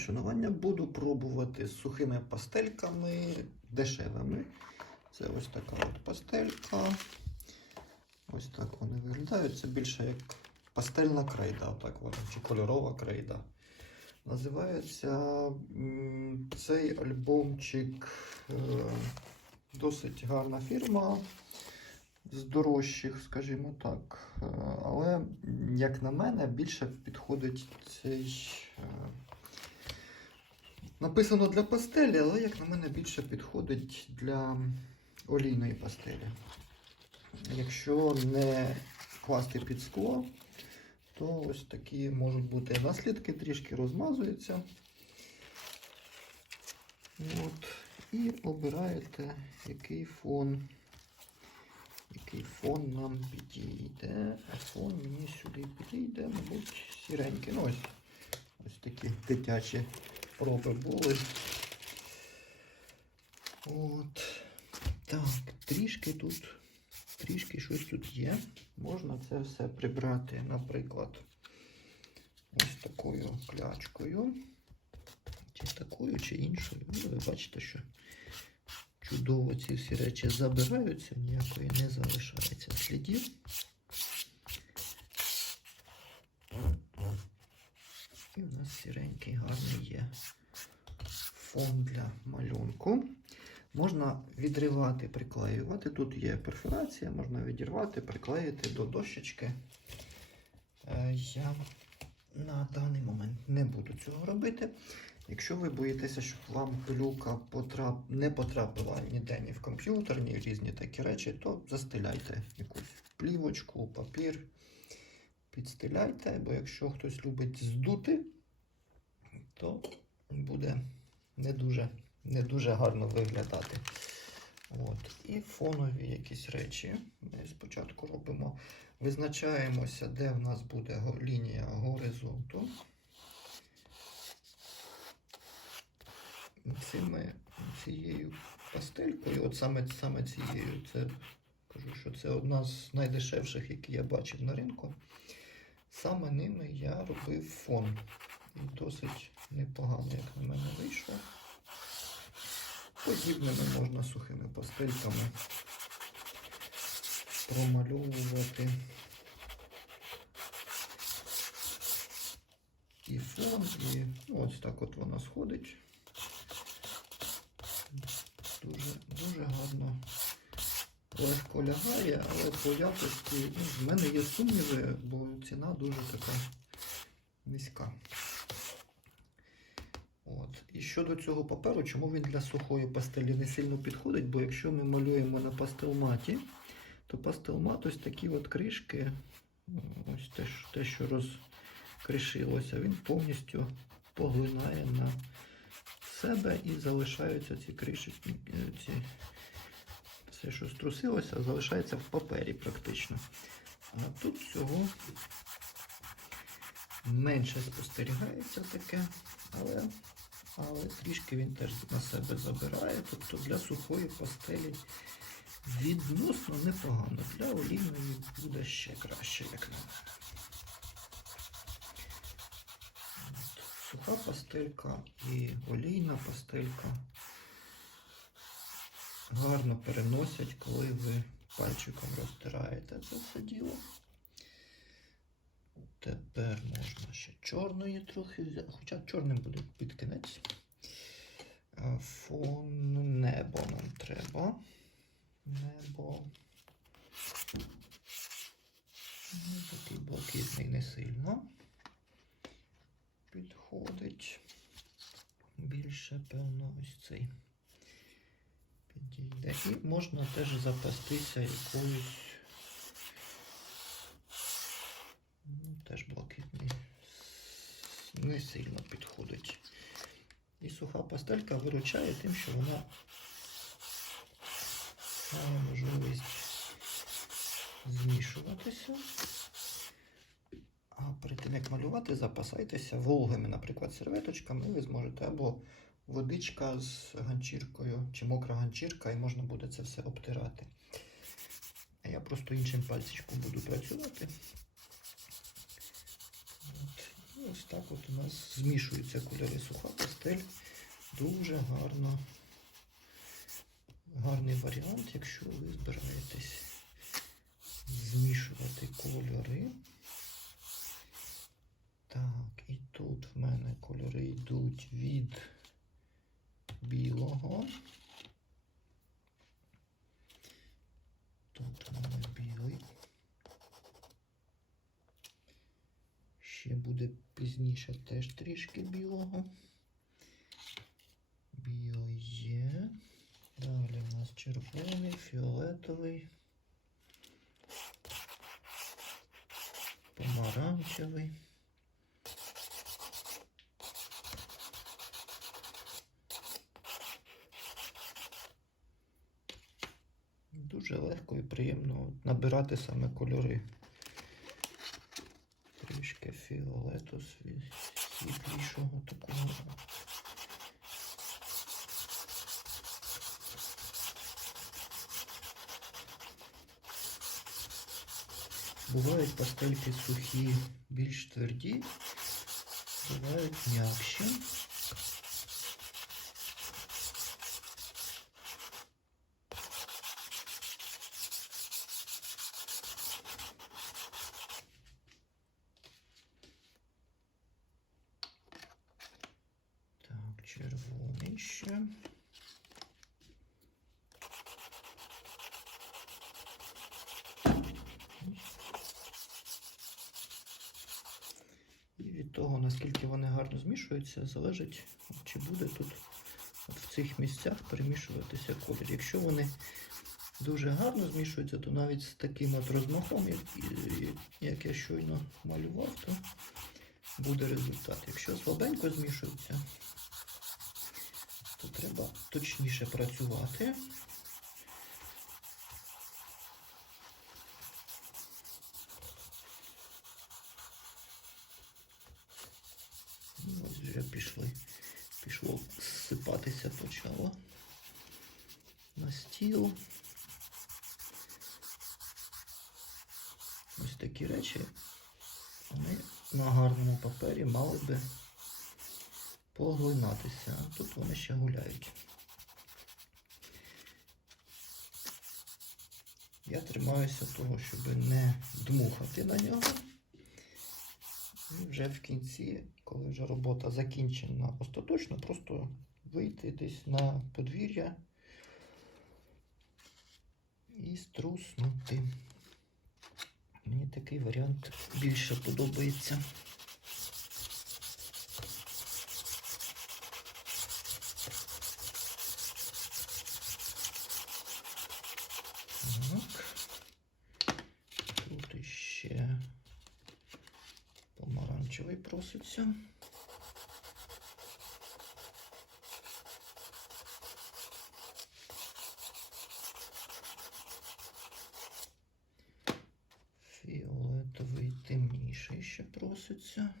шанування. Буду пробувати з сухими пастельками дешевими. Це ось така от пастелька. Ось так вони виглядають. Це більше як пастельна крейда, отак вона, чи кольорова крейда. Називається цей альбомчик е, досить гарна фірма з дорожчих, скажімо так. Е, Але, як на мене, більше підходить цей. Написано для пастелі, але, як на мене, більше підходить для олійної пастелі. Якщо не класти під скло, то ось такі можуть бути наслідки, трішки розмазуються. От. І обираєте, який фон. Який фон нам підійде. А фон мені сюди підійде, мабуть, сіренький. Ну, ось, ось такі дитячі проби були. От. Так, трішки тут, трішки щось тут є. Можна це все прибрати, наприклад, ось такою клячкою. Чи такою, чи іншою. Ну, ви бачите, що чудово ці всі речі забираються, ніякої не залишається слідів. І в нас сіренький гарний є фон для малюнку. Можна відривати, приклеювати. Тут є перфорація, можна відірвати, приклеїти до дощечки. Е, Я на даний момент не буду цього робити. Якщо ви боїтеся, щоб вам пилюка потрап... не потрапила ніде ні в комп'ютер, ні в різні такі речі, то застеляйте якусь плівочку, папір, підстеляйте, бо якщо хтось любить здути, то буде не дуже, не дуже гарно виглядати. От. І фонові якісь речі. Ми спочатку робимо, визначаємося, де в нас буде лінія горизонту. Цими, цією пастелькою, от саме, саме цією, це кажу, що це одна з найдешевших, які я бачив на ринку. Саме ними я робив фон. І досить непогано, як на мене вийшло. Подібними можна сухими пастельками промальовувати і фон, і ось так от вона сходить. Дуже, дуже гарно легко лягає, але по якості ну, в мене є сумніви, бо ціна дуже така низька. І щодо цього паперу, чому він для сухої пастелі не сильно підходить, бо якщо ми малюємо на пастелматі, то пастелмат ось такі от кришки, ось те, те що розкришилося, він повністю поглинає на себе і залишаються ці кришечки, ці, все, що струсилося, залишається в папері практично. А тут всього менше спостерігається таке, але, але трішки він теж на себе забирає. Тобто для сухої пастелі відносно непогано. Для олійної буде ще краще, як на мене. Суха пастелька і олійна пастелька гарно переносять, коли ви пальчиком розтираєте це все діло. Тепер можна ще чорної трохи взяти, хоча чорним буде під кінець. Фон небо нам треба. Небо. Ну, Такий блакитний не сильно підходить. Bільше, певно, ось цей підійде. І можна теж запастися якоюсь. Ну, теж блакитний. Не сильно підходить. І суха пастелька виручає тим, що вона має можливість змішуватися. А перед тим як малювати, запасайтеся вологими, наприклад, серветочками, і ви зможете або водичка з ганчіркою, чи мокра ганчірка, і можна буде це все обтирати. А я просто іншим пальчиком буду працювати. От. Ось так от у нас змішуються кольори. Суха пастель. Дуже гарно. Гарний варіант, якщо ви збираєтесь змішувати кольори. Так, і тут в мене кольори йдуть від білого. Тут в мене білий. Ще буде пізніше теж трішки білого. Білий є. Далі у нас червоний, фіолетовий, помаранчевий. Дуже легко і приємно набирати саме кольори. Трішки фіолету світлішого такого. Бувають пастельки сухі, більш тверді, бувають м'якші. Так, червоний ще. Гарно змішуються, залежить, чи буде тут от в цих місцях перемішуватися колір. Якщо вони дуже гарно змішуються, то навіть з таким от розмахом, як, я щойно малював, то буде результат. Якщо слабенько змішуються, то треба точніше працювати. Ну, Ось вже пішли. Пішло сипатися почало на стіл. Ось такі речі вони на гарному папері мали би поглинатися. Тут вони ще гуляють. Я тримаюся того, щоб не дмухати на нього. Вже в кінці, коли вже робота закінчена остаточно, просто вийти десь на подвір'я і струснути. Мені такий варіант більше подобається. Так. Тут іще проситься. Фіолетовий темніший ще проситься.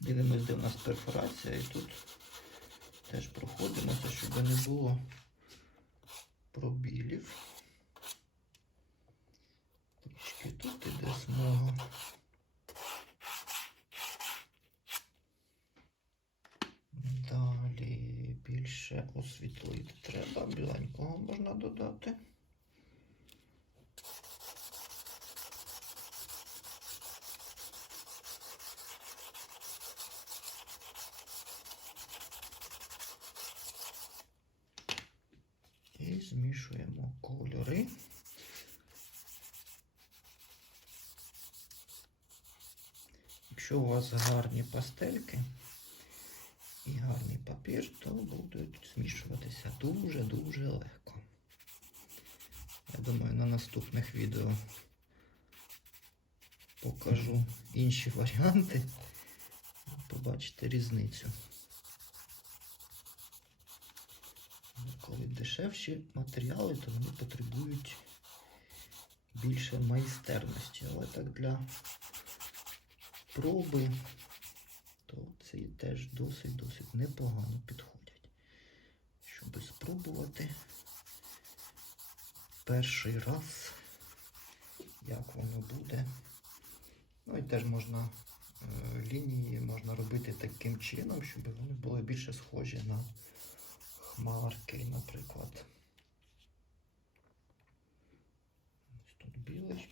Дивимось, де в нас перфорація, і тут теж проходимося, щоб не було пробілів. Трішки тут іде смуга. Далі більше освітлити треба, біленького можна додати. І змішуємо кольори. Якщо у вас гарні пастельки і гарний папір, то будуть змішуватися дуже-дуже легко. Я думаю, на наступних відео покажу інші варіанти. Побачите різницю. Коли дешевші матеріали, то вони потребують більше майстерності. Але так для проби, то ці теж досить-досить непогано підходять. Щоб спробувати перший раз, як воно буде. Ну і теж можна е, лінії можна робити таким чином, щоб вони були більше схожі на хмарки, наприклад. Тут білий.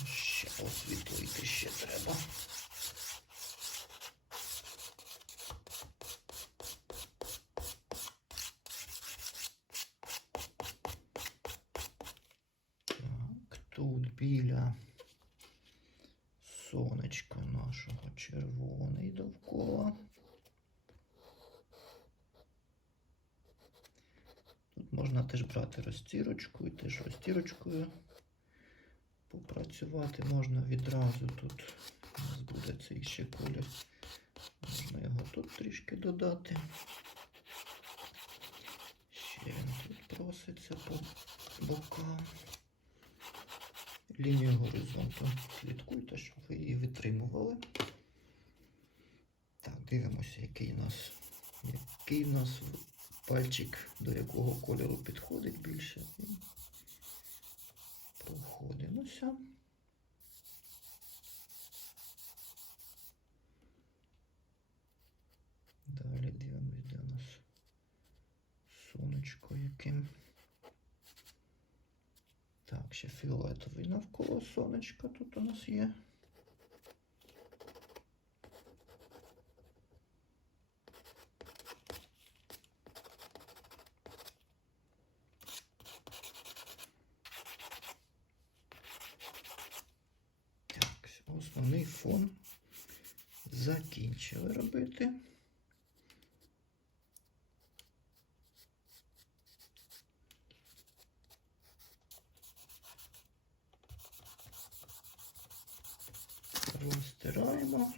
Можна Ще освітлити ще треба. Так, тут біля сонечка нашого червоний довкола. Тут можна теж брати розтірочку і теж розтірочкою попрацювати можна відразу тут. У нас буде цей ще колір. Можна його тут трішки додати. Ще він тут проситься по бокам. Лінію горизонту слідкуйте, щоб ви її витримували. Так, дивимося, який у нас, який у нас пальчик до якого кольору підходить більше. І проходимося. Далі дивимось, де у нас сонечко яким. Так, ще фіолетовий навколо сонечка тут у нас є. Так, основний фон закінчили робити. Розтираємо.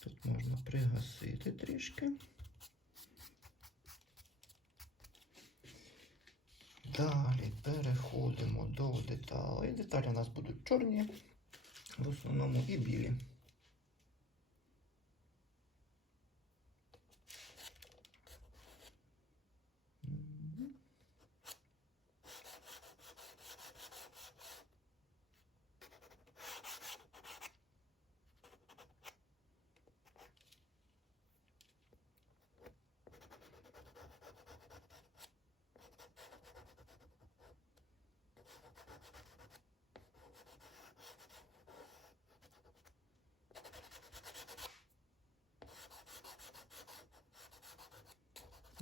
Тут можна пригасити трішки. Далі переходимо до деталей. Деталі у нас будуть чорні, в основному і білі.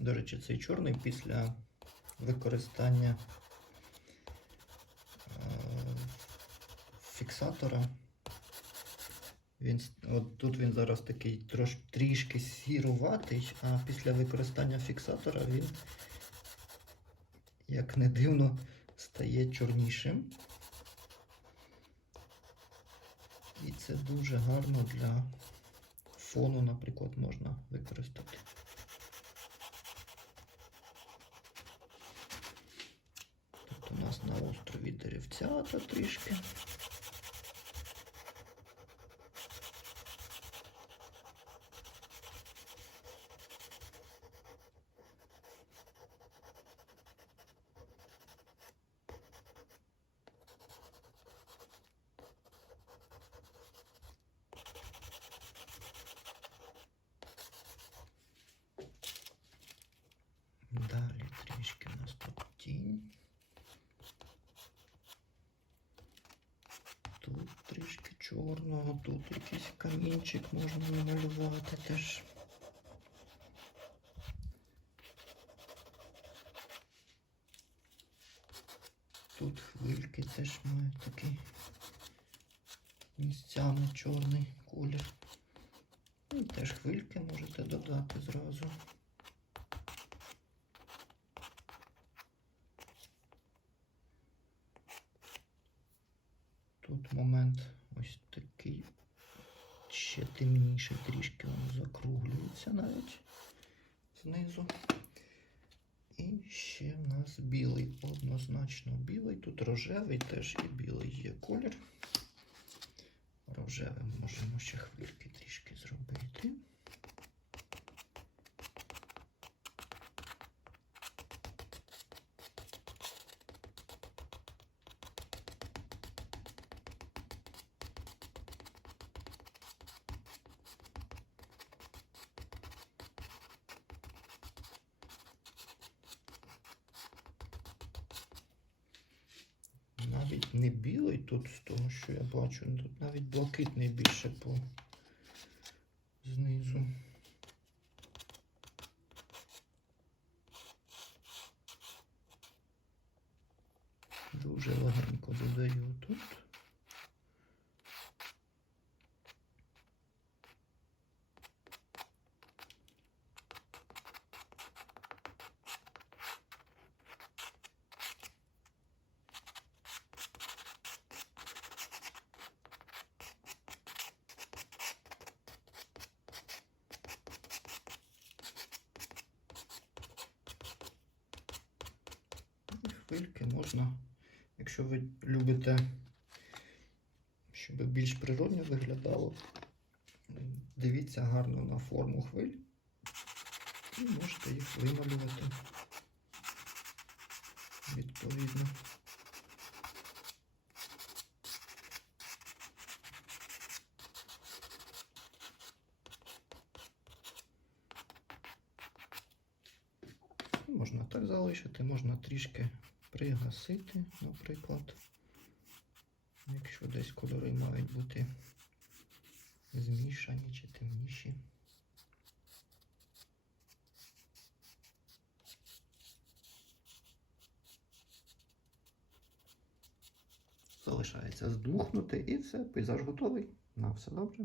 До речі, цей чорний після використання е, фіксатора. Він, от тут він зараз такий трош, трішки сіруватий, а після використання фіксатора він, як не дивно, стає чорнішим. І це дуже гарно для фону, наприклад, можна використати. нас на острові деревцята трішки. Далі трішки у нас тут тінь. Чорного, тут якийсь камінчик можна намалювати теж. Тут хвильки теж мають такий місцями чорний колір. І теж хвильки можете додати зразу. Тут момент ось такий ще темніший, трішки закруглюється навіть знизу. І ще в нас білий, однозначно білий. Тут рожевий теж і білий є колір. Рожевим можемо ще хвильки трішки зробити. Навіть не білий тут з того, що я бачу. Тут навіть блакитний більше по знизу. Дуже легенько додаю хвильки можна, якщо ви любите, щоб більш природньо виглядало, дивіться гарно на форму хвиль і можете їх вималювати відповідно. Можна так залишити, можна трішки пригасити, наприклад. Якщо десь кольори мають бути змішані чи темніші. Залишається здмухнути і все, пейзаж готовий. На все добре.